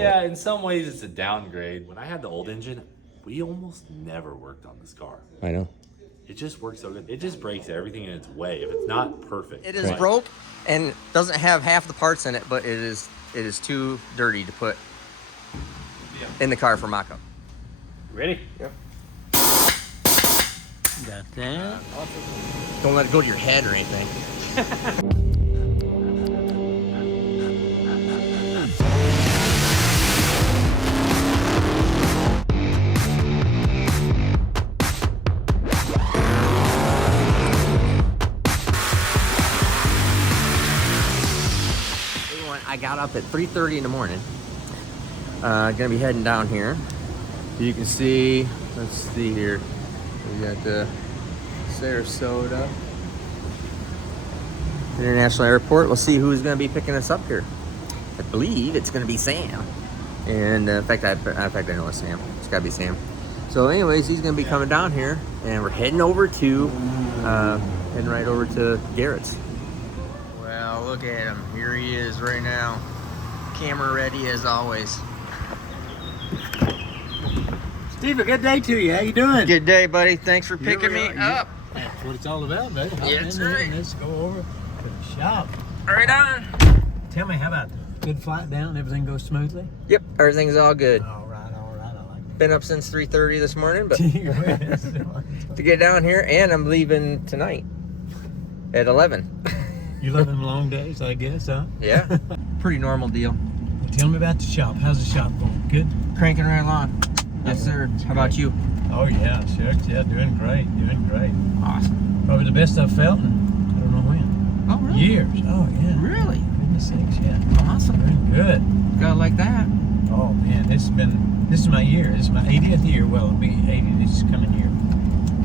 Yeah, in some ways it's a downgrade. When I had the old engine, we almost never worked on this car. I know. It just works so good. It just breaks everything in its way if it's not perfect. It is broke and doesn't have half the parts in it, but it is too dirty to put in the car for mock-up. Ready? Yep. Got that. Don't let it go to your head or anything. I got up at 3:30 in the morning. Gonna be heading down here. You can see, let's see here. We got the Sarasota International Airport. We'll see who's gonna be picking us up here. I believe it's gonna be Sam. And in fact, I know it's Sam. It's gotta be Sam. So anyways, he's gonna be coming down here and we're heading over to, heading right over to Garrett's. Well, look at him. Here he is right now. Camera ready as always. Steve, a good day to you. How you doing? Good day, buddy. Thanks for picking me up. That's what it's all about, buddy. Yeah, that's right. Let's go over to the shop. Right on. Tell me, how about good flight down? Everything goes smoothly? Yep, everything's all good. All right, all right. I like Been up since 3:30 this morning, but that. to get down here, and I'm leaving tonight at 11. You love them long days, I guess, huh? Yeah, pretty normal deal. Tell me about the shop. How's the shop going? Good? Cranking right along. Yes, sir. How about you? Oh, yeah, shucks. Yeah, doing great. Doing great. Awesome. Probably the best I've felt in, I don't know when. Oh, really? Years. Oh, yeah. Really? Goodness sakes, yeah. Awesome. Doing good. Gotta like that. Oh, man, this is my year. This is my 80th year. Well, it'll be 80 this coming year.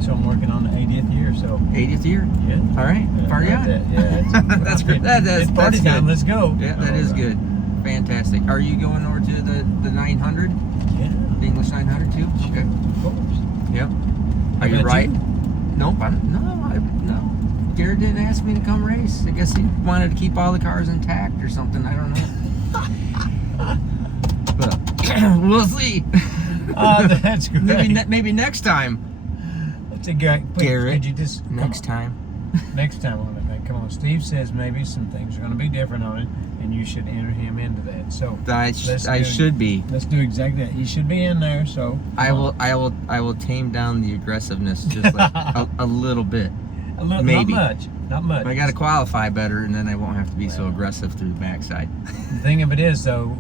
So I'm working on the 80th year, so. 80th year? Yeah. All right. Party on. Yeah. That's good. That's party time. good. Let's go. Yeah, that is good. Fantastic. Are you going over to the 900? Yeah. The English 900 too? Okay. Of course. Yep. How Are you about right? you? Nope. No. Garrett didn't ask me to come race. I guess he wanted to keep all the cars intact or something. I don't know. But we'll see. That's great. Maybe next time. That's a guy. Garrett. Could you just Next time. Next time on it, man. Come on. Steve says maybe some things are going to be different on it, and you should enter him into that. So I should be. Let's do exactly that. He should be in there. So I will tame down the aggressiveness just like a little bit. Maybe. Not much. But I got to qualify better, and then I won't have to be so aggressive through the backside. The thing of it is, though,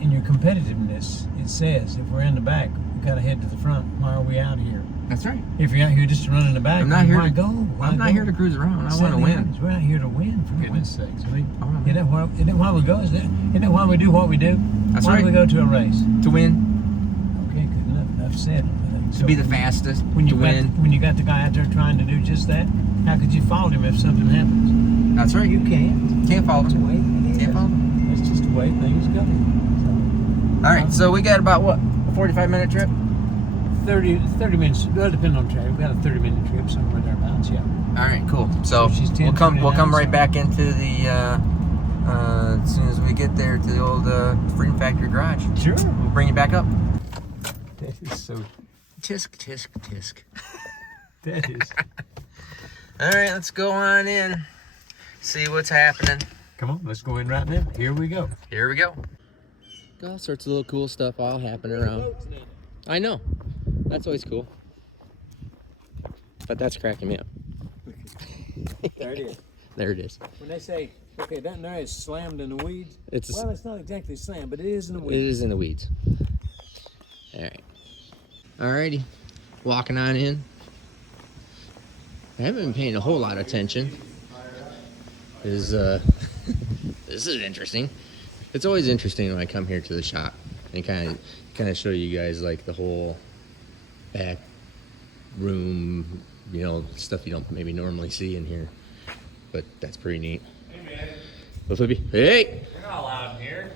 in your competitiveness, it says if we're in the back, we got to head to the front. Why are we out here? That's right. If you're out here just to run in the back, I'm not here why to go? I'm not here to cruise around. I want to win. We're out here to win, for goodness sakes. Isn't win. that why we go? Isn't that why we do what we do? That's why right. do we go to a race? To win. Okay, good enough. Enough said. To be the fastest. When to win. When you got the guy out there trying to do just that, how could you fault him if something happens? That's right. You can't. Can't fault That's the him. way it is. Can't fault him. That's just the way things go. All right. So we got about what? A 45-minute trip. 30 minutes. Well, depending on traffic, we got a 30-minute trip somewhere thereabouts. Yeah. All right. Cool. So she's 10, we'll come 29, right so- back into the as soon as we get there to the old Freedom Factory garage. Sure. We'll bring you back up. That is so. Tisk tisk tisk. That is. All right. Let's go on in. See what's happening. Come on, let's go in right now. Here we go. Here we go. All sorts of little cool stuff all happening around. I know. That's always cool. But that's cracking me up. There it is. There it is. When they say, okay, that there is slammed in the weeds, It's well, it's not exactly slammed, but it is in the It weeds. is in the weeds. All right. Alrighty. Walking on in. I haven't been paying a whole lot of attention. This is interesting. It's always interesting when I come here to the shop and kind of show you guys like the whole back room, you know, stuff you don't maybe normally see in here. But that's pretty neat. Hey, man. What's up, hey? You're not allowed in here.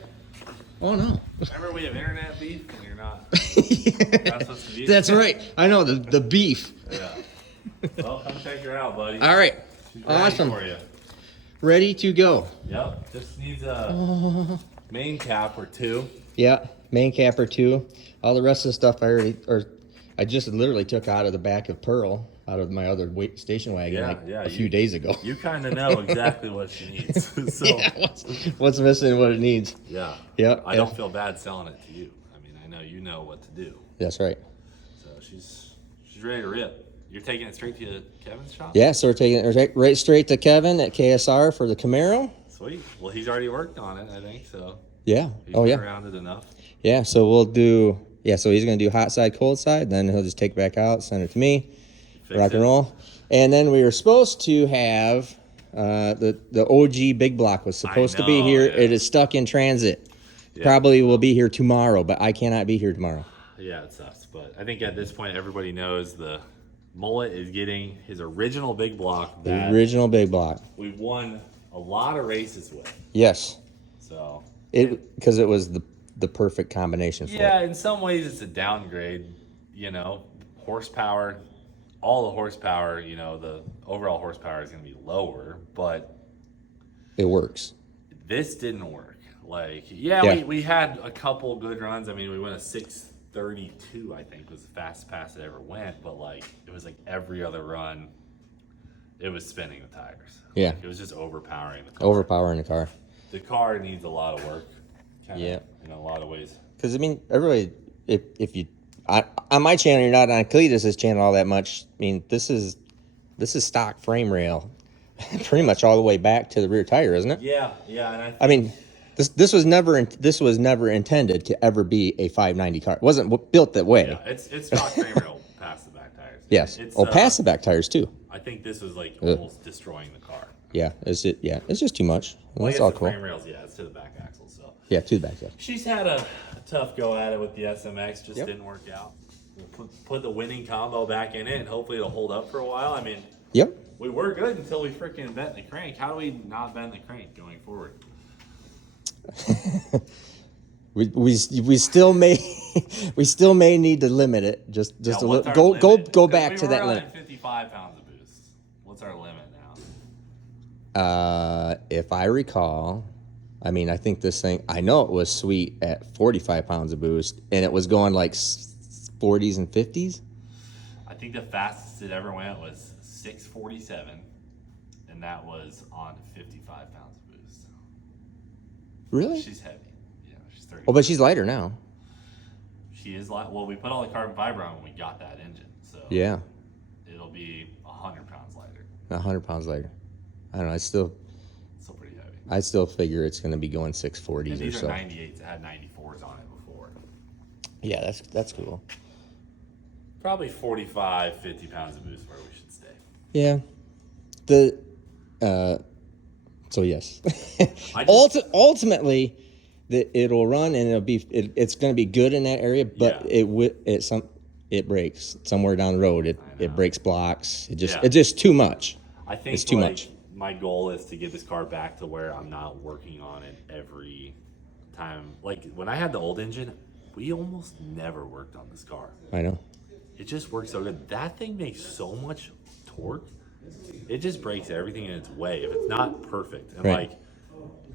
Oh no. Remember we have internet beef and you're not. Yeah. Not supposed to be That's there? right. I know the beef. Yeah. Well, come check her out, buddy. All right. She's ready Awesome. for you. Ready to go. Yep. Just needs a. Oh, Main cap or 2. Yeah, main cap or 2. All the rest of the stuff I just literally took out of the back of Pearl, out of my other station wagon a few days ago. You kind of know exactly what she needs. So Yeah, what's missing and what it needs. yeah. Yeah. I don't feel bad selling it to you. I mean, I know you know what to do. That's right. So she's ready to rip. You're taking it straight to Kevin's shop? Yeah, so we're taking it right straight to Kevin at KSR for the Camaro. Sweet. Well, he's already worked on it, I think, so. Yeah. He's Oh, been yeah. around it enough. Yeah, so we'll do, so he's going to do hot side, cold side, then he'll just take it back out, send it to me, rock and roll. And then we were supposed to have, the OG big block was supposed to be here. Yeah. It is stuck in transit. Yeah. Probably will be here tomorrow, but I cannot be here tomorrow. Yeah, it sucks. But I think at this point, everybody knows the Mullet is getting his original big block. The original big block. We've won a lot of races with. Yes. So. Because it was the perfect combination for it. Yeah, in some ways it's a downgrade. Horsepower, all the horsepower, the overall horsepower is going to be lower, but it works. This didn't work. We had a couple good runs. I mean, we went a 6:32, I think, was the fastest pass it ever went, but it was every other run, it was spinning the tires. Yeah. It was just overpowering the car. Overpowering the car. The car needs a lot of work. Yeah. In a lot of ways. Because, I mean, everybody, if you, on my channel, you're not on Cleetus' channel all that much. I mean, this is stock frame rail, pretty much all the way back to the rear tire, isn't it? Yeah, and I mean, this was never intended to ever be a 590 car. It wasn't built that way. Yeah, it's stock frame rail past the back tires. Yes. Past the back tires too. I think this was almost destroying the car. Yeah, it's just too much. Well, that's all cool. Frame rails, it's to the back axle. So yeah, to the back axle. She's had a tough go at it with the SMX, just didn't work out. We'll put the winning combo back in it, and hopefully it'll hold up for a while. I mean, yep. We were good until we freaking bent the crank. How do we not bend the crank going forward? we still may need to limit it just a little. Go back to that limit. 55 pounds of boost. What's our limit now? If I recall, I mean, I think this thing, I know it was sweet at 45 pounds of boost, and it was going 40s and 50s. I think the fastest it ever went was 647, and that was on 55 pounds of boost. Really? She's heavy. Yeah, she's 30. Oh, but she's lighter now. She is light. Well, we put all the carbon fiber on when we got that engine, so yeah, it'll be 100 pounds lighter. 100 pounds lighter. I don't know. It's still pretty heavy. I still figure it's going to be going 640s and or these so. These are 98s. It had 94s on it before. Yeah, that's cool. Probably 45, 50 pounds of boost where we should stay. Yeah. So yes. Ultimately, it'll run and it's going to be good in that area, but it breaks somewhere down the road. It breaks blocks. It's just too much. I think it's too much. My goal is to get this car back to where I'm not working on it every time. When I had the old engine, we almost never worked on this car. I know. It just works so good. That thing makes so much torque. It just breaks everything in its way if it's not perfect. And right.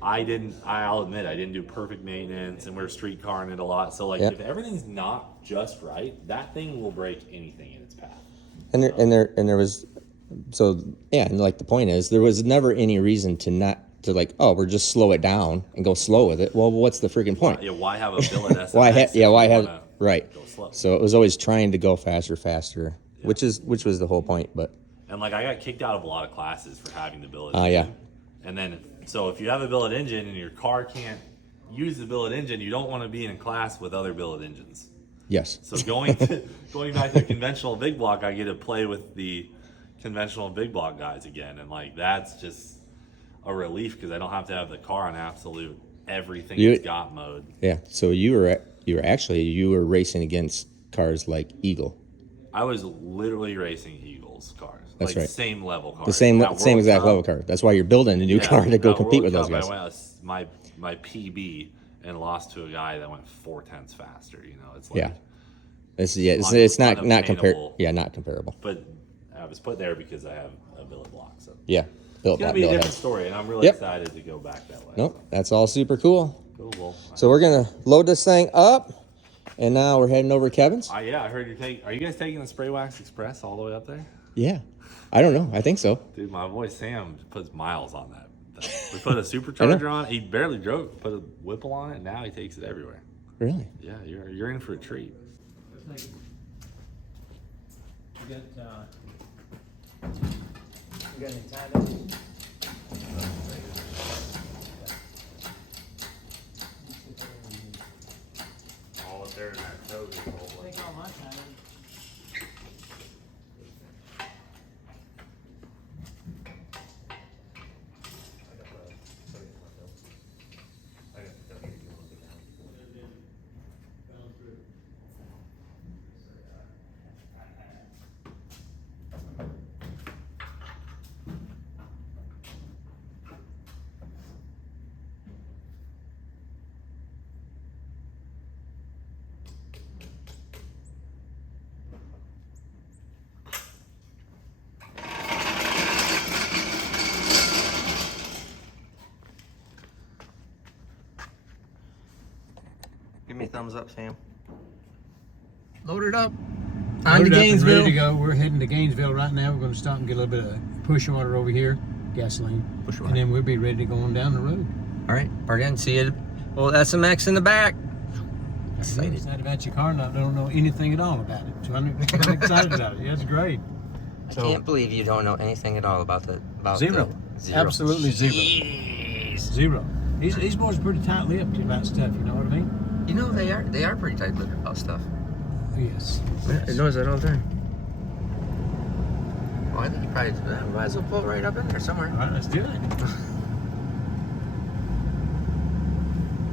I'll admit I didn't do perfect maintenance, and we're street carring it a lot. So if everything's not just right, that thing will break anything in its path. And there was, and the point is, there was never any reason to we're just slow it down and go slow with it. Well, what's the freaking point? Yeah, why have a billet SMX? why have right? Go slow. So it was always trying to go faster, which was the whole point. But I got kicked out of a lot of classes for having the billet engine. Yeah. And then so if you have a billet engine and your car can't use the billet engine, you don't want to be in a class with other billet engines. Yes. So going back to conventional big block, I get to play with the conventional big block guys again, and that's just a relief because I don't have to have the car on absolute everything it's got mode. Yeah. So you were racing against cars like Eagle. I was literally racing Eagle's cars. That's right. Same level cars. The same exact level car. That's why you're building a new car to go compete with those guys. I went my PB and lost to a guy that went 4/10 faster. It's not comparable. Yeah, not comparable. But I was put there because I have a billet block. So yeah, it's gonna be a different story, and I'm really excited to go back that way. Nope, that's all super cool. Cool. Well, So we're gonna load this thing up, and now we're heading over to Kevin's. yeah, I heard are you guys taking the Spray Wax Express all the way up there? Yeah, I don't know. I think so. Dude, my boy Sam puts miles on that thing. We put a supercharger on. He barely drove. Put a Whipple on it. And now he takes it everywhere. Really? Yeah, you're in for a treat. You got any time? All up there in that tote. Take all my time. Give me a thumbs up, Sam. Load it up. On to Gainesville. Ready to go. We're heading to Gainesville right now. We're going to stop and get a little bit of push water over here, gasoline, and then we'll be ready to go on down the road. All right, party on. See you. Well, SMX in the back. Excited. Excited about your car, and I don't know anything at all about it. So I'm excited about it. Yeah, it's great. I can't believe you don't know anything at all about the Zero. Absolutely zero. Jeez. Zero. These boys are pretty tight-lipped about stuff. You know what I mean? You know they are pretty tight-lipped about stuff. Yes. It knows that all the time. Well, I think you probably might as well pull it right up in there somewhere. All right, let's do it.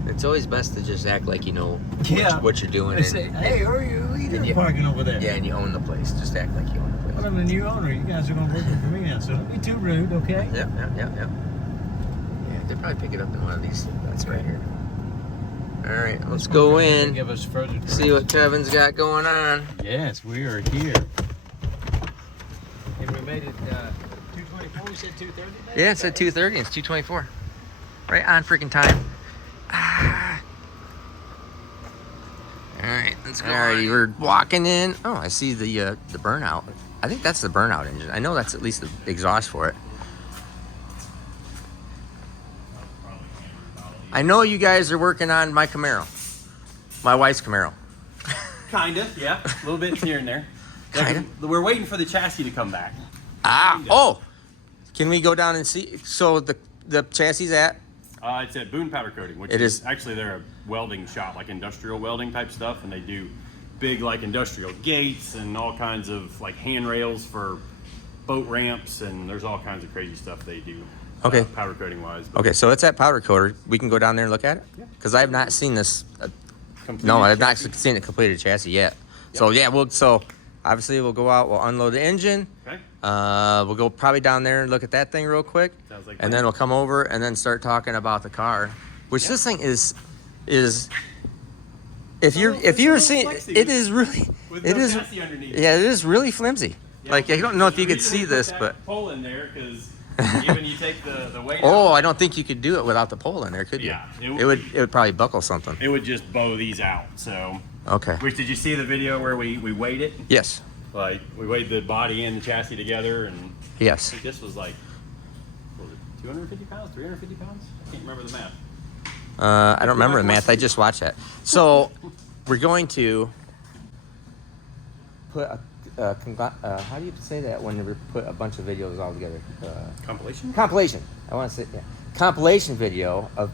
It's always best to just act like you know what you're doing. They say, hey, are you parking over there? Yeah, and you own the place. Just act like you own the place. Well, I'm the new owner. You guys are going to work for me now, so don't be too rude, okay? Yep. Yeah, they probably pick it up in one of these. That's right here. All right, let's go in. Give us further directions. See what Kevin's got going on. Yes, we are here. And we made it 2:24. We said 2:30. Yeah, it said 2:30. It's 2:24. Right on freaking time. All right, let's go. Alrighty, we're walking in. Oh, I see the burnout. I think that's the burnout engine. I know that's at least the exhaust for it. I know you guys are working on my Camaro, my wife's Camaro. Kinda, yeah. A little bit here and there. Kinda? We're waiting for the chassis to come back. Oh, can we go down and see? So the chassis at? It's at Boone Powder Coating, which is actually they're a welding shop, like industrial welding type stuff, and they do big like industrial gates and all kinds of like handrails for boat ramps, and there's all kinds of crazy stuff they do. Okay. Powder coating wise. Okay, so it's at Powder Coater. We can go down there and look at it? Yeah. Because I have not seen this. Completed No, I've not chassis. seen a completed chassis yet. So yeah, so obviously we'll go out, we'll unload the engine. Okay. We'll go probably down there and look at that thing real quick. Sounds like and fun. then we'll come over and then start talking about the car. Which this thing is if you're seeing it is really With it no is chassis underneath. yeah, it is really flimsy. Yeah, Like I don't know if you the could reason see we put this, that but pole in there because even you take the weight oh, out, I don't think you could do it without the pole in there, could you? Yeah, It would probably buckle something. it would just bow these out. So, Okay. which did you see the video where we weighed it? Yes. Like we weighed the body and the chassis together, and I Yes. think this was like, what was it 250 pounds, 350 pounds? I can't remember the math. I don't remember the math. I just watched that. So we're going to put how do you say that when we put a bunch of videos all together? Compilation? Compilation. I want to say compilation video of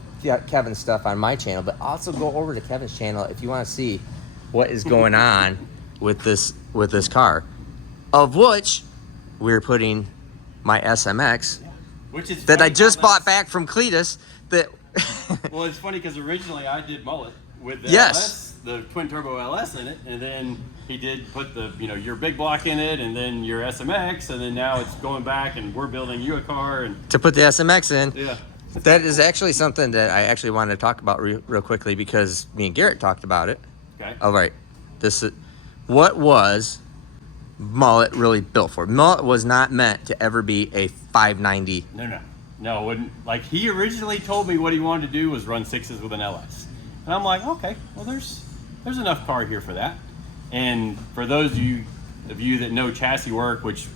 Kevin's stuff on my channel, but also go over to Kevin's channel if you want to see what is going on with this car, of which we're putting my SMX Which is that I funny just how bought that's- back from Cleetus. That Well, it's funny because originally I did mullet with the Yes. LS, the twin turbo LS in it, and then he did put the your big block in it, and then your SMX, and then now it's going back, and we're building you a car, and to put the SMX in. yeah. That is actually something that I actually wanted to talk about real quickly because me and Garrett talked about it. Okay. All right, this is what was mullet really built for. Mullet was not meant to ever be a 590. No. No, wouldn't. Like, he originally told me what he wanted to do was run 6s with an LS. And I'm like, okay, well, there's enough car here for that. And for those of you that know chassis work, which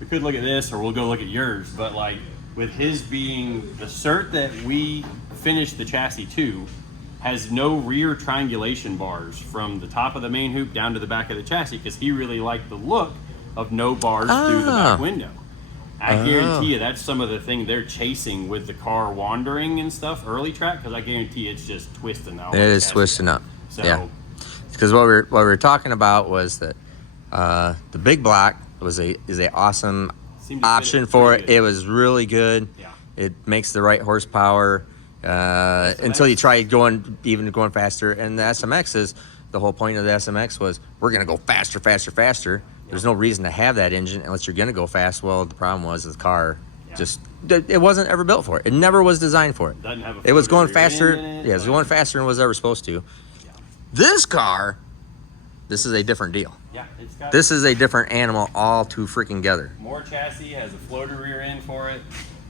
we could look at this or we'll go look at yours, but like with his being the cert that we finished the chassis to, has no rear triangulation bars from the top of the main hoop down to the back of the chassis, because he really liked the look of no bars through the back window. I guarantee you that's some of the thing they're chasing with the car wandering and stuff early track, because I guarantee it's just twisting out. It is twisting up. So, yeah, because what we were talking about was that the big block is a awesome option for it. It was really good. Yeah. It makes the right horsepower until you try going faster. And the SMX is, the whole point of the SMX was, we're gonna go faster, faster, faster. There's no reason to have that engine unless you're gonna go fast. Well, the problem was the car just, it wasn't ever built for it. It never was designed for it. Doesn't have a it was going floater faster. in it, Yeah, it was going faster than it was ever supposed to. Yeah. This car, this is a different deal. Yeah, it's got This is a different animal all too freaking together. more chassis, has a floater rear end for it.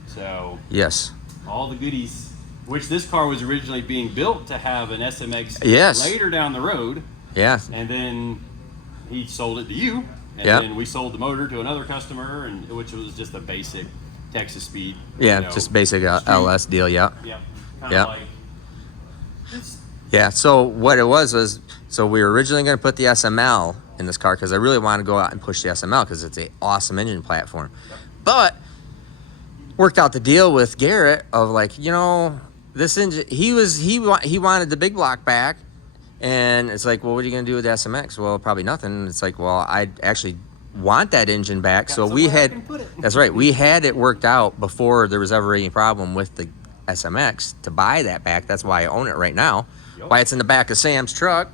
So Yes. all the goodies, which this car was originally being built to have an SMX Yes. later down the road. Yeah. And then he sold it to you. And Yep. then we sold the motor to another customer, and which was just a basic Texas speed. Yeah, you know, just basic street. LS deal. Yeah. Yep. Kind of Yep. like it's, Yeah. So what it was so we were originally going to put the SML in this car because I really want to go out and push the SML because it's an awesome engine platform. Yep. But worked out the deal with Garrett of like, this engine. He wanted the big block back. And it's like, well, what are you going to do with the SMX? Well, probably nothing. It's like, well, I actually want that engine back. So we had, that's right, we had it worked out before there was ever any problem with the SMX to buy that back. That's why I own it right now. Yep. Why it's in the back of Sam's truck,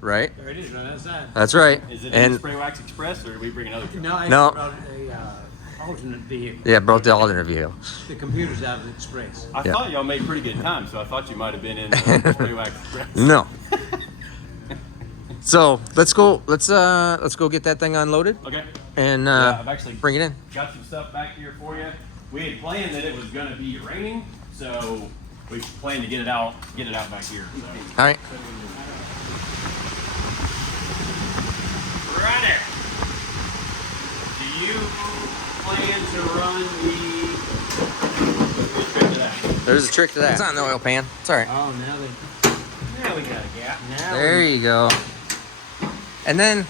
right? There it is, right outside. That's right. is it And in Spray Wax Express, or did we bring another truck? No, I No. brought a alternate vehicle. yeah, broke the alternate vehicle. The computer's out of the Express. I Yeah. thought y'all made pretty good time, so I thought you might have been in Spray Wax Express. No. So let's go get that thing unloaded Okay. and I've actually bring it in. got some stuff back here for you. We had planned that it was going to be raining, so we planned to get it out back here. So. All right. Righty. Do you plan to run the? There's a trick to that. It's not in the oil pan. It's all right. Oh, now we got a gap. Now There you go. And then,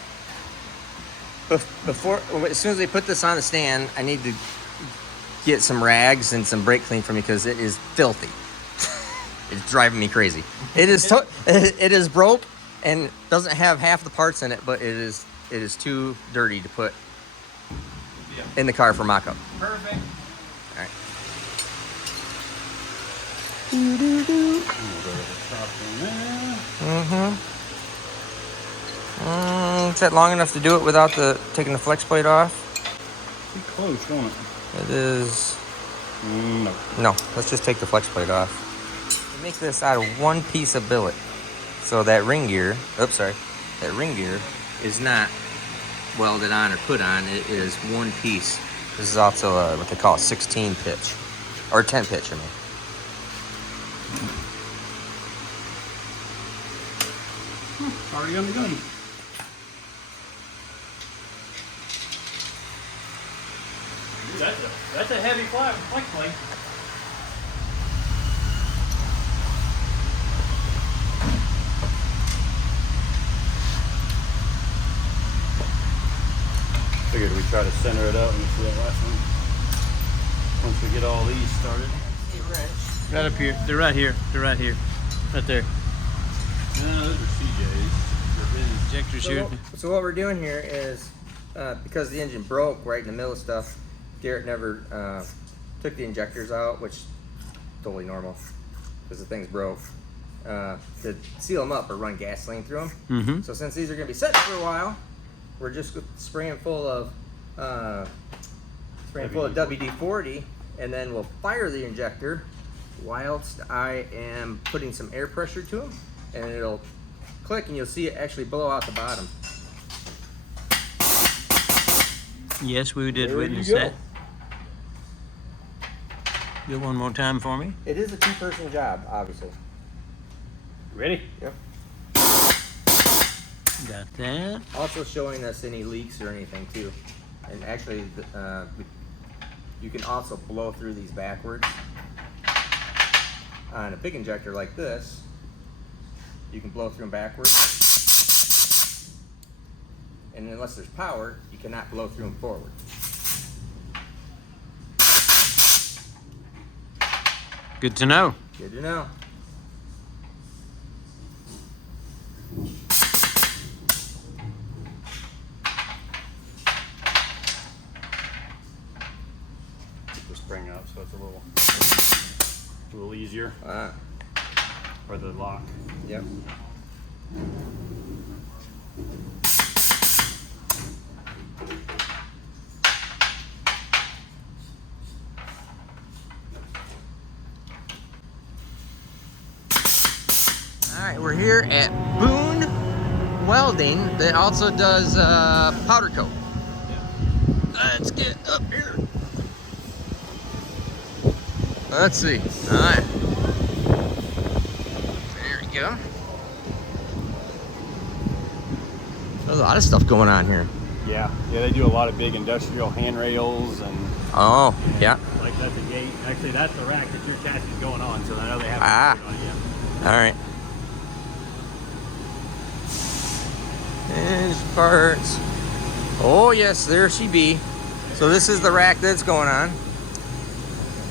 as soon as they put this on the stand, I need to get some rags and some brake clean for me because it is filthy. It's driving me crazy. It is broke and doesn't have half the parts in it, but it is too dirty to put in the car for mock-up. Perfect. All right. Is that long enough to do it without taking the flex plate off? Too close, don't it? It is. No. No, let's just take the flex plate off. We make this out of one piece of billet. So that ring gear, that ring gear is not welded on or put on. It is one piece. This is also what they call a 16 pitch. Or 10 pitch, I mean. Already on the gun. That's a heavy flex plate. Figured we'd try to center it up and see that last one. Once we get all these started. right up here. They're right here. They're right here. Right there. No, those are CJs. Injectors here. So what we're doing here is, because the engine broke right in the middle of stuff, Garrett never took the injectors out, which is totally normal because the thing's broke. To seal them up or run gasoline through them. Mm-hmm. So since these are going to be sitting for a while, we're just spraying full of WD-40, and then we'll fire the injector whilst I am putting some air pressure to them, and it'll click, and you'll see it actually blow out the bottom. Yes, we did There witness you go. that. Do it one more time for me. It is a two-person job, obviously. Ready? Yep. Got that. Also showing us any leaks or anything too. And actually, you can also blow through these backwards. On a big injector like this, you can blow through them backwards. And unless there's power, you cannot blow through them forward. Good to know. Good to know. Keep the spring up so it's a little easier for the lock. Yep. Alright, we're here at Boone Welding that also does powder coat. Let's get up here. Let's see. Alright. There we go. There's a lot of stuff going on here. Yeah, they do a lot of big industrial handrails and. Oh, yeah. Like that's a gate. Actually, that's the rack that your chassis is going on. So I know they have. On it, yeah. Alright. Hinge parts. Oh yes, there she be. So this is the rack that's going on.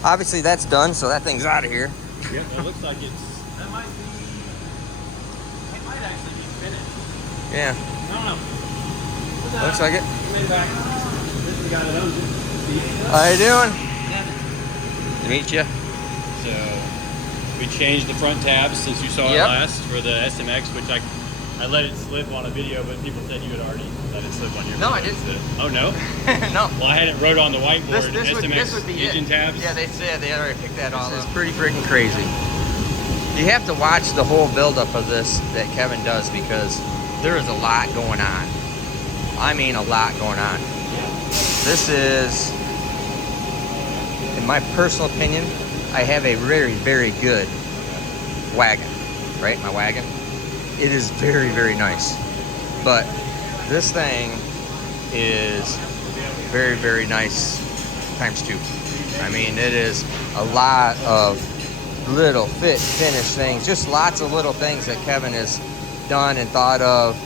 Obviously that's done, so that thing's out of here. Yep, it looks like that might actually be finished. Yeah. I don't know. Looks like it. Made it back. This is the guy that owns it. How you doing? Nice to meet you. So we changed the front tabs since you saw it last for the SMX, which I let it slip on a video, but people said you had already let it slip on your video. No, I didn't. Oh, no? No. Well, I had it wrote on the whiteboard, This would be engine it. tabs. Yeah, they said they already picked that all up. This is pretty freaking crazy. You have to watch the whole buildup of this that Kevin does because there is a lot going on. I mean a lot going on. This is, in my personal opinion, I have a very, very good wagon, right? My wagon. It is very, very nice. But this thing is very, very nice times two. I mean, it is a lot of little fit finish things, just lots of little things that Kevin has done and thought of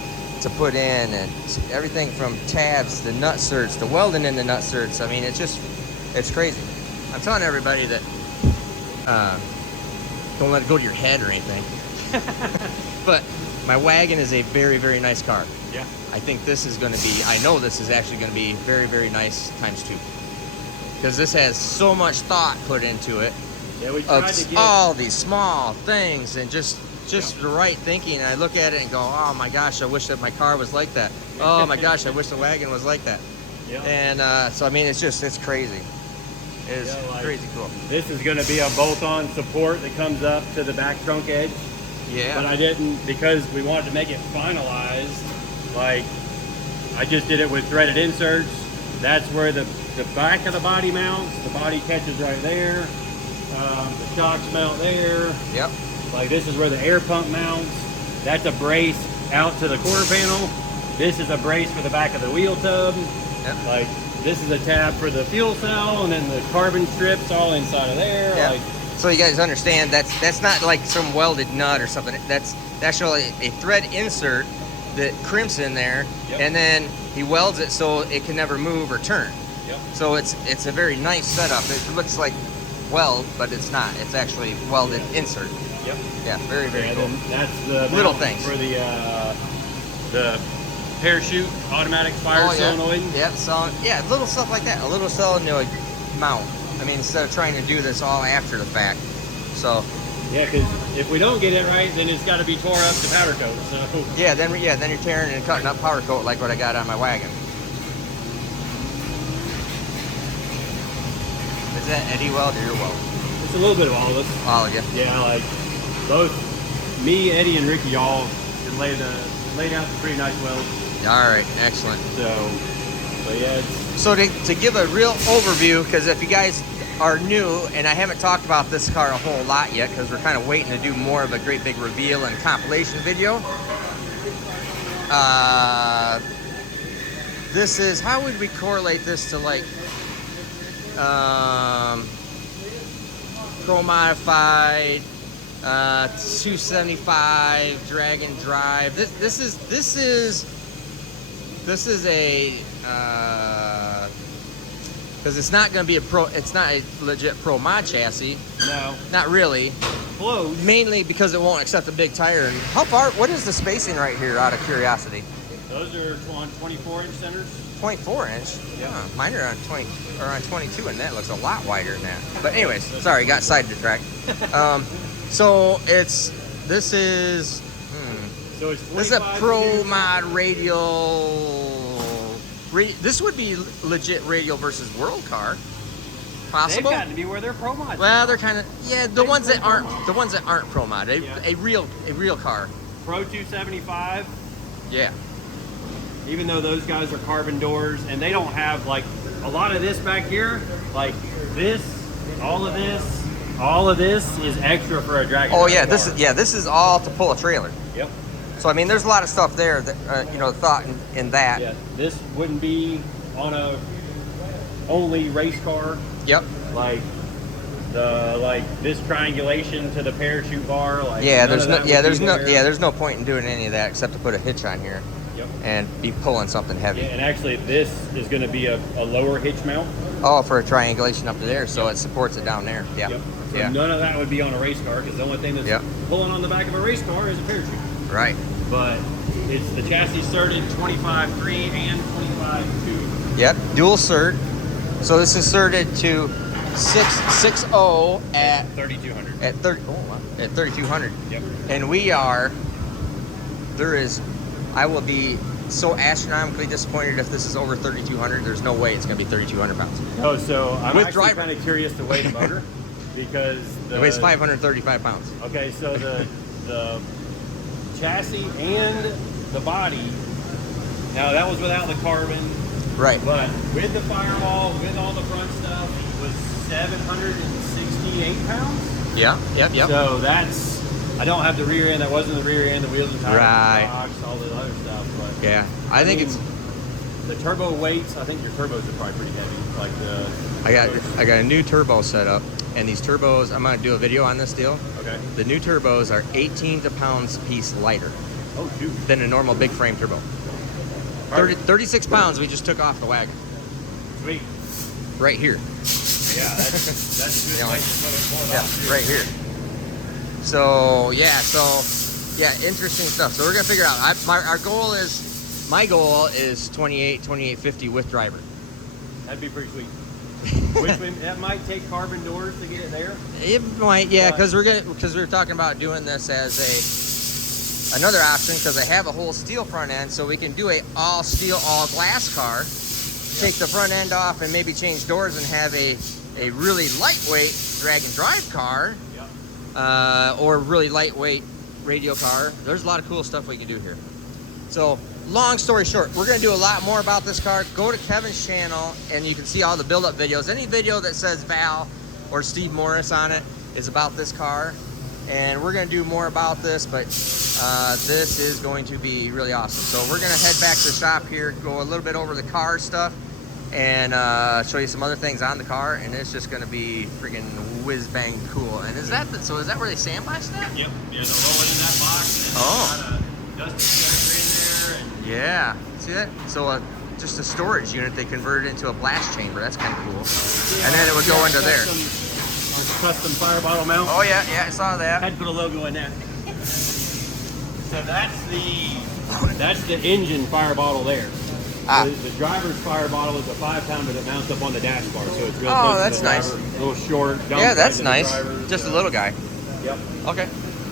to put in, and everything from tabs to nut certs to welding in the nut certs. I mean, it's crazy. I'm telling everybody that don't let it go to your head or anything. But my wagon is a very, very nice car. Yeah. I think this is going to be, I know this is actually going to be very, very nice times two. Because this has so much thought put into it. Yeah, we tried to get all these small things and just the right thinking. And I look at it and go, oh my gosh, I wish that my car was like that. Oh my gosh, I wish the wagon was like that. Yeah. And so, I mean, it's crazy. It is crazy cool. This is going to be a bolt-on support that comes up to the back trunk edge. Yeah. But I didn't, because we wanted to make it finalized, like, I just did it with threaded inserts. That's where the back of the body mounts. The body catches right there. The shocks mount there. Yep. Like, this is where the air pump mounts. That's a brace out to the quarter panel. This is a brace for the back of the wheel tub. Yep. Like, this is a tab for the fuel cell, and then the carbon strips all inside of there. Yep. Like, so you guys understand that's not like some welded nut or something. That's actually a thread insert that crimps in there, and then he welds it so it can never move or turn. Yep. So it's a very nice setup. It looks like weld, but it's not. It's actually welded insert. Yep. Yeah, very, very cool. That's the little things for the parachute automatic fire solenoid. Yeah, little stuff like that. A little solenoid mount. I mean, instead of trying to do this all after the fact. So. Yeah, because if we don't get it right, then it's got to be tore up to powder coat. So. Yeah, then you're tearing and cutting up powder coat like what I got on my wagon. Is that Eddie weld or your weld? It's a little bit of all of us. All of you. Yeah, like both me, Eddie, and Ricky all laid out some pretty nice welds. All right, excellent. So, but yeah. So to give a real overview, because if you guys are new, and I haven't talked about this car a whole lot yet because we're kind of waiting to do more of a great big reveal and compilation video. This is, how would we correlate this to like Pro Modified 275 drag and drive. This is a because it's not going to be a pro. It's not a legit pro mod chassis. No, not really. Close. Mainly because it won't accept a big tire. And how far? What is the spacing right here? Out of curiosity. Those are on 24-inch centers. 24-inch. Yeah. Mine are on 20 or on 22, and that looks a lot wider than that. But anyways, sorry, got sidetracked. So this is So it's this is a 45 pro years. mod radial. This would be legit radial versus world car. They've Possible. gotten to be where they're pro mods. Well, they're kind of the ones that aren't pro mod. Yeah. A real car. Pro 275. Yeah. Even though those guys are carbon doors and they don't have like a lot of this back here, like this, all of this is extra for a drag. Oh yeah, this is all to pull a trailer. Yep. So I mean, there's a lot of stuff there that thought in that. Yeah. This wouldn't be on a only race car. Yep. Like this triangulation to the parachute bar. Like there's no point in doing any of that except to put a hitch on here. Yep. And be pulling something heavy. Yeah, and actually this is going to be a lower hitch mount. Oh, for a triangulation up to there, so it supports it down there. Yeah. Yep. So Yeah. none of that would be on a race car because the only thing that's pulling on the back of a race car is a parachute. Right. But it's the chassis certed 25.3 and 25.2. Yep. Dual cert. So this is certed to 660 at 3,200. at 3,200. Yep. And I will be so astronomically disappointed if this is over 3,200. There's no way it's going to be 3,200 pounds. Oh, so I'm With actually driver. kind of curious to weigh the motor because It weighs 535 pounds. Okay, so the chassis and the body. Now that was without the carbon, Right. but with the firewall, with all the front stuff, was 768 pounds. Yeah. Yep. So that's, I don't have the rear end. That wasn't the rear end. The wheels and tires, Right. the shocks, all the other stuff. But Yeah. I think it's. the turbo weights. I think your turbos are probably pretty heavy. Like the. I got a new turbo set up, and these turbos. I'm gonna do a video on this deal. Okay. The new turbos are 18 pounds piece lighter Oh shoot. than a normal big frame turbo. 36 pounds we just took off the wagon Sweet. right here. Yeah, that's a good Yeah. place to put it more Yeah, right here. So interesting stuff. So we're gonna figure out. My goal is 2850 with driver. That'd be pretty sweet. That might take carbon doors to get it there. It might, yeah, because we're talking about doing this as another option because I have a whole steel front end, so we can do a all steel, all glass car. Take the front end off and maybe change doors and have a really lightweight drag and drive car, or really lightweight radial car. There's a lot of cool stuff we can do here. So long story short, we're going to do a lot more about this car. Go to Kevin's channel and you can see all the build-up videos. Any video that says Val or Steve Morris on it is about this car. And we're going to do more about this, but this is going to be really awesome. So we're going to head back to the shop here, go a little bit over the car stuff, and show you some other things on the car. And it's just going to be freaking whiz-bang cool. And is that where they sandblast that? Yep. Yeah, they'll roll it in that box. And dust extractor in there. And Yeah, see that? So just a storage unit, they converted into a blast chamber. That's kind of cool. And then it would go into there. Custom fire bottle mount. Oh yeah, I saw that. Had to put a logo in there. So that's the engine fire bottle there. The driver's fire bottle is a 5-pounder that mounts up on the dash bar, so it's real close that's to the driver. nice. A little short. Yeah, that's to the nice. driver, Just a so- little guy. Yep. Okay.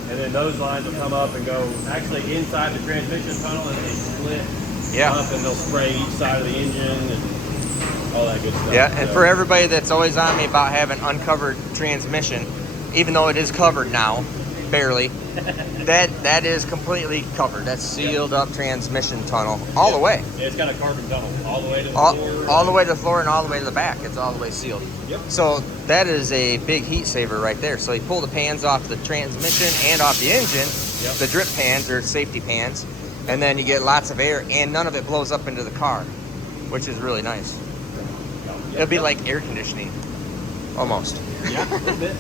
And then those lines will come up and go actually inside the transmission tunnel, and they split up, and they'll spray each side of the engine and all that good stuff. Yeah, and for everybody that's always on me about having uncovered transmission, even though it is covered now, barely. That is completely covered. That's sealed up transmission tunnel all the way. Yeah, it's got a carbon tunnel all the way to the floor. All the way to the floor and all the way to the back. It's all the way sealed. Yep. So that is a big heat saver right there. So you pull the pans off the transmission and off the engine, the drip pans or safety pans, and then you get lots of air and none of it blows up into the car, which is really nice. It'll be like air conditioning, almost. Yeah, a little bit.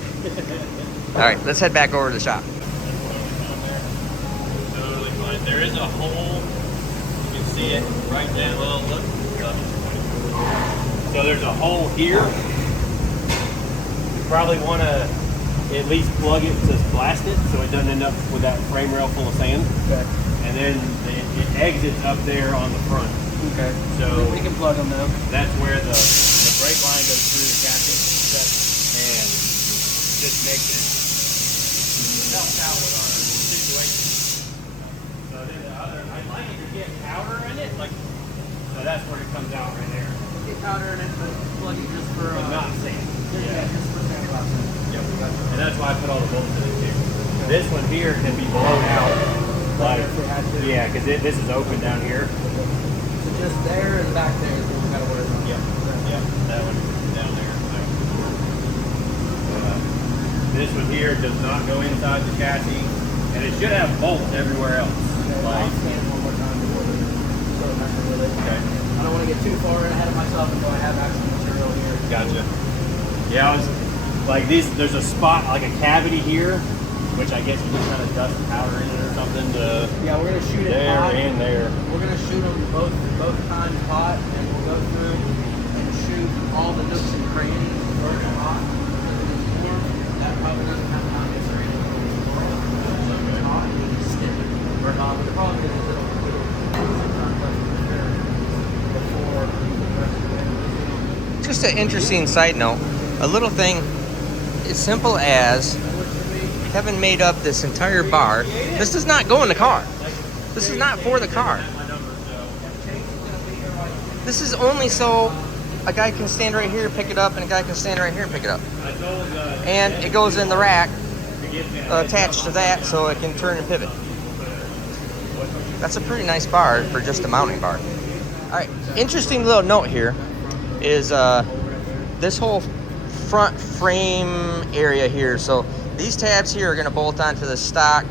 All right, let's head back over to the shop. Totally fine. There is a hole. You can see it right there. Well, look. Here, let me show you. So there's a hole here. You probably want to at least plug it to blast it so it doesn't end up with that frame rail full of sand. Okay. And then it exits up there on the front. Okay. So we can plug them now. that's where the brake line goes through the chassis. And just makes it helps out with our situation. So then the other, I'd like you to get powder in it, like, so that's where it comes out right there. Get powder in it, but plug it just for But not sand. yeah, just for sandblasting. Yep. And that's why I put all the bolts in it too. This one here can be blown out. Like, yeah, because this is open down here. So just there and back there is what we gotta worry about. Yep. Yep. That one down there. This one here does not go inside the chassis, and it should have bolts everywhere else. Okay, Like, I'll scan one more time before we start messing with it. okay. I don't want to get too far ahead of myself until I have actual material here. Gotcha. Yeah, I was like these. There's a spot, like a cavity here, which I guess you can kind of dust powder in it or something. To Yeah, we're gonna shoot it there hot. and there. We're gonna shoot them both times hot, and we'll go through and shoot all the nooks and crannies first hot. That probably doesn't have time to get ready. So it's hot and you just stick it. But the problem is it'll sometimes before the rest of it. Just an interesting side note, a little thing as simple as Kevin made up this entire bar. This does not go in the car. This is not for the car. This is only so a guy can stand right here, pick it up, and a guy can stand right here and pick it up. And it goes in the rack attached to that so it can turn and pivot. That's a pretty nice bar for just a mounting bar. All right, interesting little note here is this whole front frame area here. So these tabs here are going to bolt onto the stock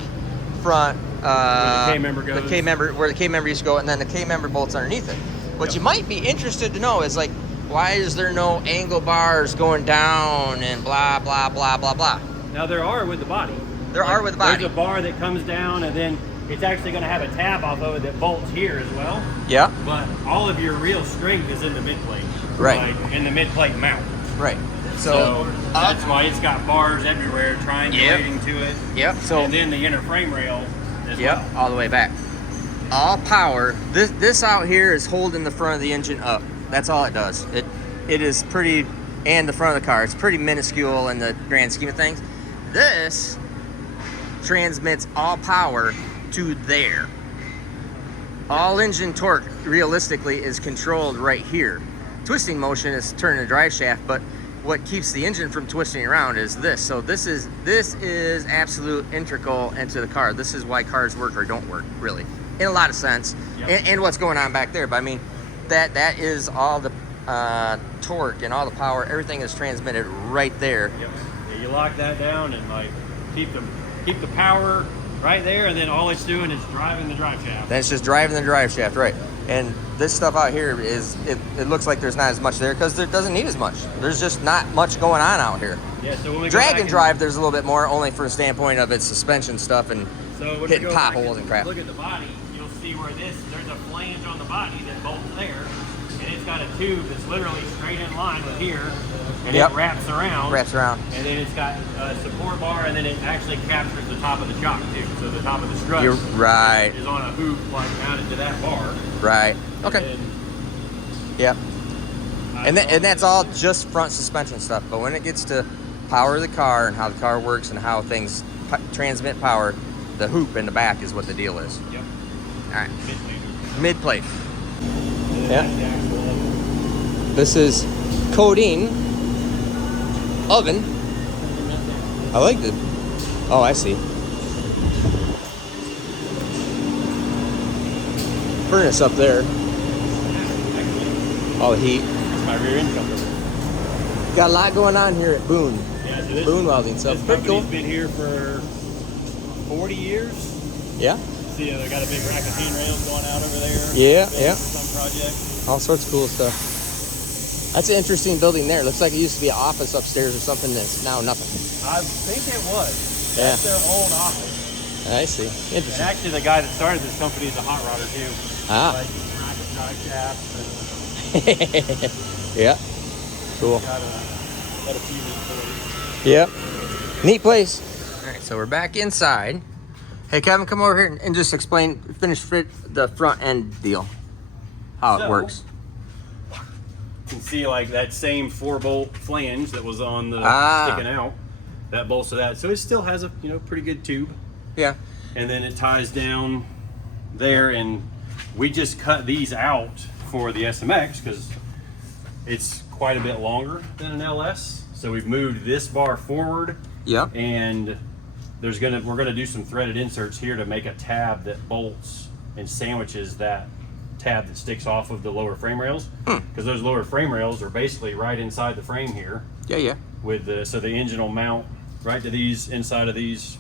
front Where the K-member goes. the K-member, where the K-member used to go, and then the K-member bolts underneath it. What you might be interested to know is, like, why is there no angle bars going down and blah, blah, blah, blah, blah? Now there are with the body. There are with the body. There's a bar that comes down, and then it's actually going to have a tab off of it that bolts here as well. Yeah. But all of your real strength is in the mid plate. Right. Like, in the mid plate mount. Right. So that's why it's got bars everywhere triangulating to it. Yep. So and then the inner frame rail as well. all the way back. All power. This out here is holding the front of the engine up. That's all it does. It is pretty, and the front of the car. It's pretty minuscule in the grand scheme of things. This transmits all power to there. All engine torque realistically is controlled right here. Twisting motion is turning the drive shaft, but what keeps the engine from twisting around is this. So this is absolute integral into the car. This is why cars work or don't work, really, in a lot of sense. Yep. And what's going on back there. But I mean, that is all the torque and all the power. Everything is transmitted right there. Yep. Yeah, you lock that down and like keep the power right there, and then all it's doing is driving the drive shaft. Then it's just driving the drive shaft, right? And this stuff out here is, it looks like there's not as much there because there doesn't need as much. There's just not much going on out here. Yeah, so when we Drag and drive, there's a little bit more, only for a standpoint of its suspension stuff and so when hitting we go back potholes and crap. Look at the body, you'll see where there's a flange on the body that bolts there, and it's got a tube that's literally straight in line with here, and Yep. it wraps around. Wraps around. And then it's got a support bar, and then it actually captures the top of the shock too. So the top of the strut You're right. is on a hoop like mounted to that bar. Right. Okay. And Yep. And that's all just front suspension stuff. But when it gets to power of the car and how the car works and how things transmit power, the hoop in the back is what the deal is. Yep. All right. Mid Mid-plate. Yeah. This is coating oven. I like the. Oh, I see. Furnace up there. All the heat. It's my rear end cover. Got a lot going on here at Boone. Yeah, so this, Boone Welding. So this pretty cool. company's been here for 40 years. Yeah. See, they got a big rack of handrails going out over there. Yeah, yeah. For some project. All sorts of cool stuff. That's an interesting building there. Looks like it used to be an office upstairs or something that's now nothing. I think it was. Yeah. That's their old office. I see. And Interesting. actually, the guy that started this company is a hot rodder too. Ah. Like rocket drive shafts and Yeah. Cool. got a few neat stories. Yep. Neat place. All right, so we're back inside. Hey, Kevin, come over here and just finish the front end deal. How it So, works. You can see like that same 4-bolt flange that was on the sticking out. That bolts to that, so it still has a pretty good tube. Yeah. And then it ties down there, and we just cut these out for the SMX because it's quite a bit longer than an LS. So we've moved this bar forward. Yep. And we're gonna do some threaded inserts here to make a tab that bolts and sandwiches that tab that sticks off of the lower frame rails. Because those lower frame rails are basically right inside the frame here. Yeah, yeah. So the engine will mount right to these inside of these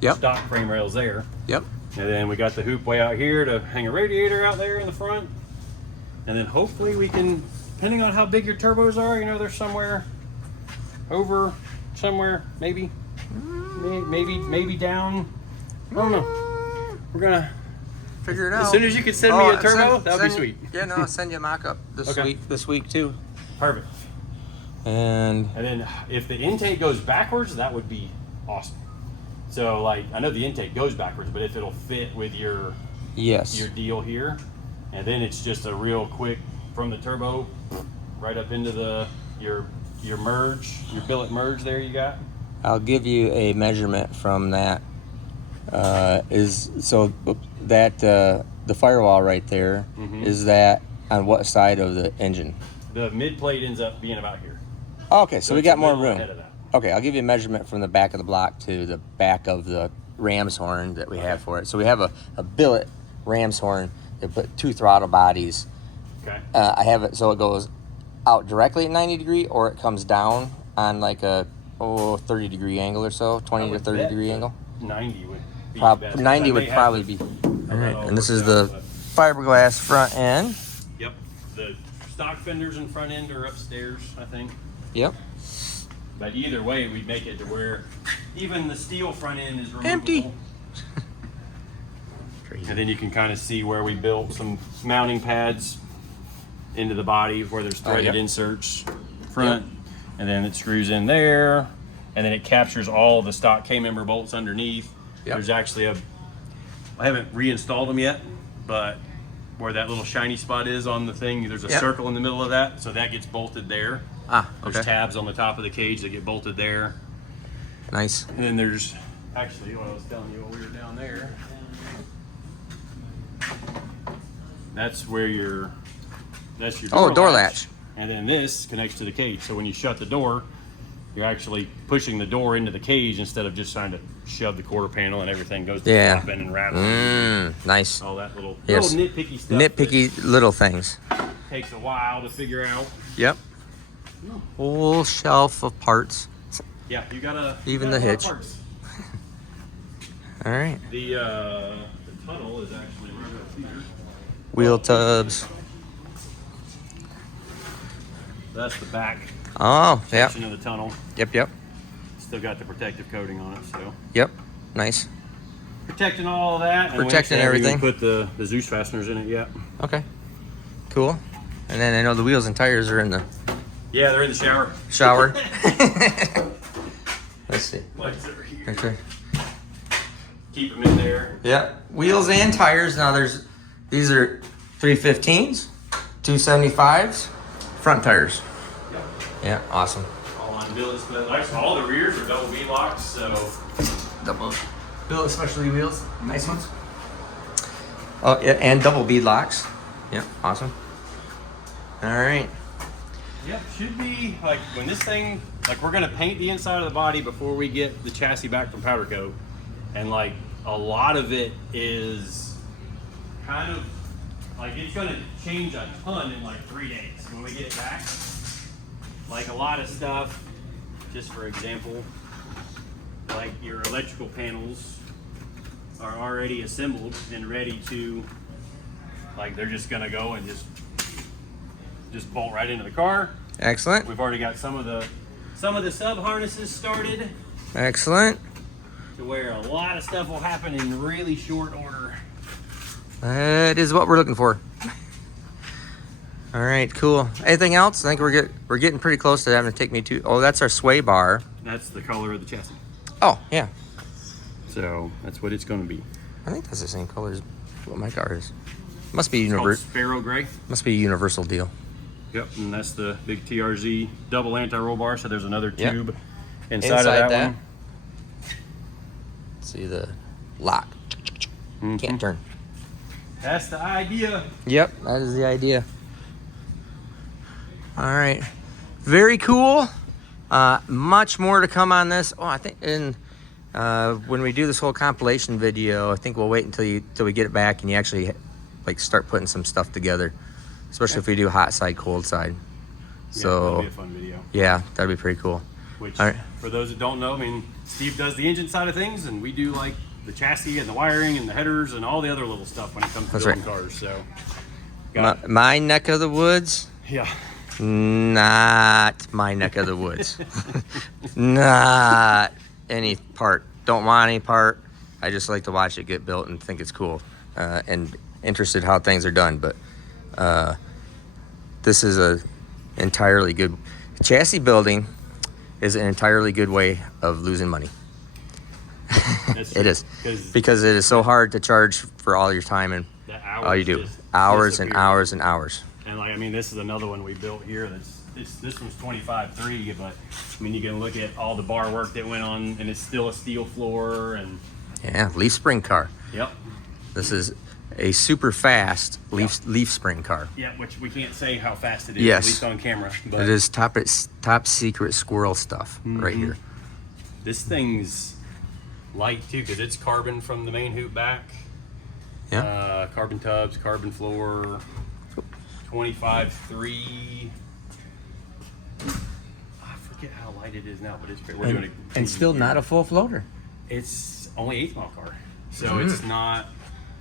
Yep. stock frame rails there. Yep. And then we got the hoop way out here to hang a radiator out there in the front. And then hopefully we can, depending on how big your turbos are, they're somewhere over, somewhere maybe down. I don't know. We're gonna Figure it out. as soon as you can send me a turbo, that would be sweet. Yeah, no, I'll send you a mock-up Okay. this week too. Perfect. And And then if the intake goes backwards, that would be awesome. So like, I know the intake goes backwards, but if it'll fit with your yes. deal here, and then it's just a real quick from the turbo right up into your merge, your billet merge there you got. I'll give you a measurement from that. The firewall right there, is that on what side of the engine? The mid plate ends up being about here. Okay, so we it's got a more little room. ahead of that. Okay, I'll give you a measurement from the back of the block to the back of the ram's horn that we have for it. So we have a billet ram's horn that put 2 throttle bodies. Okay. I have it so it goes out directly at 90 degree, or it comes down on like a 30 degree angle or so, 20 to 30 degree angle. 90 would be best. 90 I would may have probably to- be. I'll All right, let and this all is work the out, fiberglass front end. Yep. The stock fenders in front end are upstairs, I think. Yep. But either way, we'd make it to where even the steel front end is removable. Empty. And then you can kind of see where we built some mounting pads into the body where there's threaded yep. inserts front. And then it screws in there. And then it captures all the stock K-member bolts underneath. Yep. There's actually I haven't reinstalled them yet, but where that little shiny spot is on the thing, there's a Yep. circle in the middle of that. So that gets bolted there. Ah, There's okay. tabs on the top of the cage that get bolted there. Nice. And then there's actually what I was telling you while we were down there. That's where your Door latch. And then this connects to the cage. So when you shut the door, you're actually pushing the door into the cage instead of just trying to shove the quarter panel and everything goes to Yeah. flopping and rattling. Nice. All that little Yes. nitpicky stuff. Nitpicky little things. that takes a while to figure out. Yep. Whole shelf of parts. Yeah, you gotta Even you the gotta hitch. parts. All right. The tunnel is actually right up here. Wheel tubs. That's the back Oh, yep. section of the tunnel. Yep. Still got the protective coating on it, so Yep. Nice. protecting all of that. And we Protecting actually haven't everything. even put the Zeus fasteners in it yet. Okay. Cool. And then I know the wheels and tires are in the Yeah, they're in the shower. shower. Let's see. Lights over here. Okay. Keep them in there. Yeah. Wheels and tires. Now these are 315s, 275s, front tires. Yeah, awesome. All on billets, but like all the rears are double V locks, so Double billet specialty wheels. Nice ones. Oh, yeah, and double bead locks. Yeah, awesome. All right. yeah, should be like when this thing, like we're gonna paint the inside of the body before we get the chassis back from powder coat. and like a lot of it is kind of like it's gonna change a ton in like 3 days when we get it back. Like a lot of stuff, just for example, like your electrical panels are already assembled and ready to, like they're just gonna go and just bolt right into the car. Excellent. We've already got some of the sub harnesses started. Excellent. To where a lot of stuff will happen in really short order. That is what we're looking for. All right, cool. Anything else? I think we're getting pretty close to having to take me to. Oh, that's our sway bar. That's the color of the chassis. Oh, yeah. So that's what it's going to be. I think that's the same color as what my car is. Must be It's called universal. Sparrow Gray. Must be a universal deal. Yep, and that's the big TRZ double anti-roll bar. So there's another Yep. tube inside of that one. See the lock. Can't turn. That's the idea. Yep, that is the idea. All right, very cool. Much more to come on this. Oh, I think when we do this whole compilation video, I think we'll wait until we get it back and you actually like start putting some stuff together, especially if we do hot side, cold side. So that'll be a fun video. Yeah, that'd be pretty cool. Which, all right. For those that don't know, I mean, Steve does the engine side of things, and we do like the chassis and the wiring and the headers and all the other little stuff when it comes to That's building right. cars. So, My neck of the woods. yeah. Not my neck of the woods. Not any part. Don't want any part. I just like to watch it get built and think it's cool and interested how things are done. But this is a entirely good chassis building. Is an entirely good way of losing money. It is because it is so hard to charge for all your time and all you do hours and hours and hours. And like, I mean, this is another one we built here. This one's 25.3, but I mean, you can look at all the bar work that went on, and it's still a steel floor. And yeah, leaf spring car. Yep. This is a super fast leaf spring car. Yeah, which we can't say how fast it is, Yes. at least on camera. But It is top secret squirrel stuff right here. this thing's light too, because it's carbon from the main hoop back. Yeah. Carbon tubs, carbon floor. 25.3. I forget how light it is now, but it's great. We're doing it. And still not a full floater. It's only 8th mile car, so it's not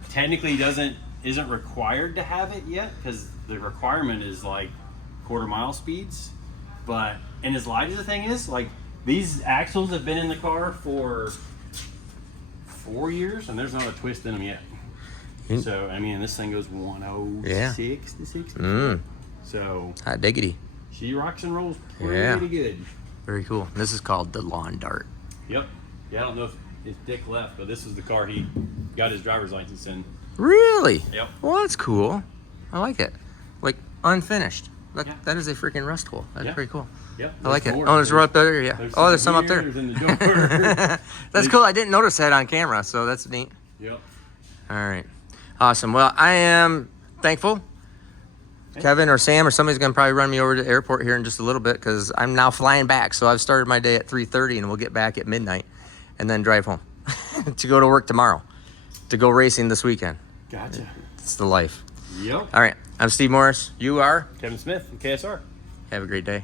technically isn't required to have it yet, because the requirement is like quarter-mile speeds. But and as light as the thing is, like these axles have been in the car for 4 years, and there's not a twist in them yet. So I mean, this thing goes 106 to 60. So Hot diggity. she rocks and rolls pretty good. Very cool. This is called the lawn dart. Yep. Yeah, I don't know if Dick left, but this is the car he got his driver's license in. Really? Yep. Well, that's cool. I like it. Like unfinished. That is a freaking rust hole. That's pretty cool. Yep. I like it. Oh, there's one up there. Yeah. There's some up there. There's in the door. That's cool. I didn't notice that on camera, so that's neat. Yep. All right. Awesome. Well, I am thankful. Kevin or Sam or somebody's going to probably run me over to the airport here in just a little bit because I'm now flying back. So I've started my day at 3:30 and we'll get back at midnight and then drive home to go to work tomorrow, to go racing this weekend. Gotcha. It's the life. Yep. All right. I'm Steve Morris. You are? Kevin Smith from KSR. Have a great day.